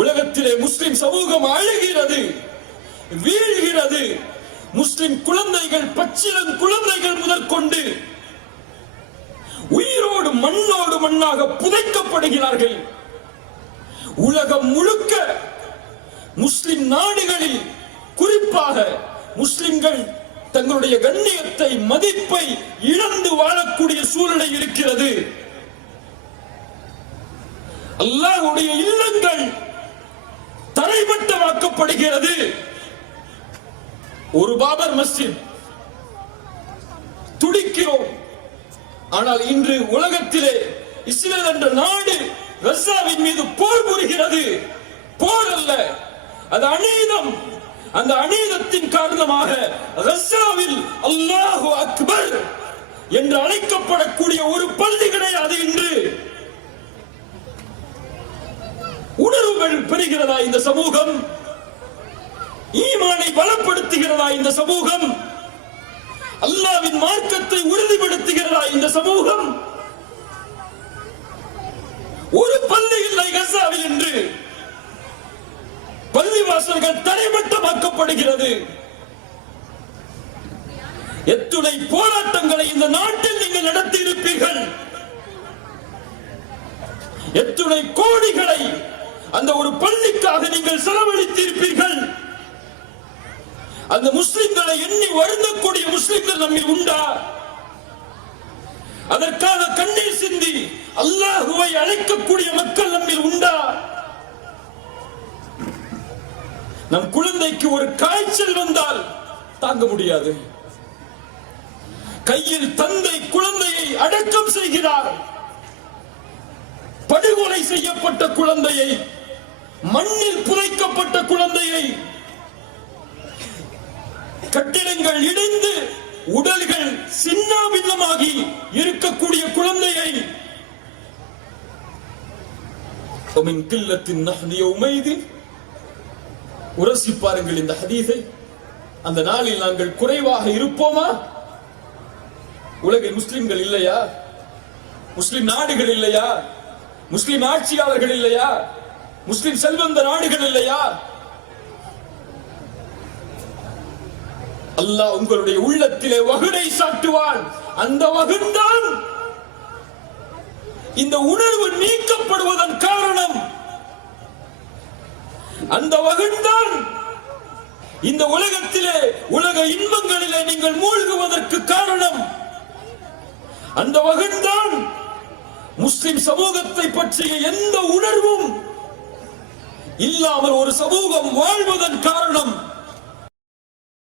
உலகத்திலே முஸ்லிம் சமூகம் அழுகிறது, வீழ்கிறது. முஸ்லிம் குழந்தைகள், பச்சிளம் குழந்தைகள் முதற்கொண்டு உயிரோடு மண்ணோடு மண்ணாக புதைக்கப்படுகிறார்கள். உலகம் முழுக்க முஸ்லிம் நாடுகளில் குறிப்பாக முஸ்லிம்கள் தங்களுடைய கண்ணியத்தை, மதிப்பை இழந்து வாழக்கூடிய சூழ்நிலை இருக்கிறது. அல்லாஹ்வுடைய இல்லங்கள் தரைமட்டமாக்கப்படுகிறது. ஒரு பாபர் மஸ்ஜித் துடிக்கிறோம். ஆனால் இன்று உலகத்திலே இஸ்ரேல் என்ற நாடு கஸாவின் மீது போர் புரிகிறது. போர் அல்ல, அது அநீதம். அந்த அநீதத்தின் காரணமாக கஸாவில் அல்லாஹு அக்பர் என்று அழைக்கப்படக்கூடிய ஒரு பள்ளி கிடையாது. இன்று உணர்வுகள் பெறுகிறதா இந்த சமூகம்? ஈமானை பலப்படுத்துகிறதா இந்த சமூகம்? அல்லாஹ்வின் மார்க்கத்தை உறுதிப்படுத்துகிறதா இந்த சமூகம்? ஒரு பள்ளி இல்லை கஸாவில் என்று. பள்ளிவாசல்கள் தரைமட்டமாக்கப்படுகிறது. எத்துணை போராட்டங்களை இந்த நாட்டில் நீங்கள் நடத்தி இருப்பீர்கள். எத்துணை கோடிகளை அந்த ஒரு பள்ளிக்காக நீங்கள் செலவழித்திருப்பீர்கள். அந்த முஸ்லிம்களை எண்ணி வருந்தக்கூடிய முஸ்லிம்கள் நம்மில் உண்டா? அதற்காக கண்ணீர் சிந்தி அல்லாஹ்வை அழைக்கக்கூடிய மக்கள் நம்மில் உண்டா? நம் குழந்தைக்கு ஒரு காய்ச்சல் வந்தால் தாங்க முடியாது. கையில் தந்தை குழந்தையை அடக்கம் செய்கிறார். படுகொலை செய்யப்பட்ட குழந்தையை, மண்ணில் புதைக்கப்பட்ட குழந்தையை, கட்டிடங்கள் இடிந்து உடல்கள் சின்னாபின்னமாகி இருக்கக்கூடிய குழந்தையை உரசி பாருங்கள் இந்த ஹதீஸை. அந்த நாளில் நாங்கள் குறைவாக இருப்போமா? உலகில் முஸ்லிம்கள் இல்லையா? முஸ்லிம் நாடுகள் இல்லையா? முஸ்லிம் ஆட்சியாளர்கள் இல்லையா? முஸ்லிம் செல்வந்த நாடுகள் இல்லையா? அல்லாஹ் உங்களுடைய உள்ளத்திலே வகுடை சாட்டுவான். அந்த வகுந்தான் இந்த உணர்வு நீக்கப்படுவதன் காரணம். அந்த வகுந்தான் இந்த உலகத்திலே, உலக இன்பங்களிலே நீங்கள் மூழ்குவதற்கு காரணம். அந்த வகுந்தான் முஸ்லிம் சமூகத்தை பற்றிய எந்த உணர்வும் இல்லாமல் ஒரு சமூகம் வாழ்வதன்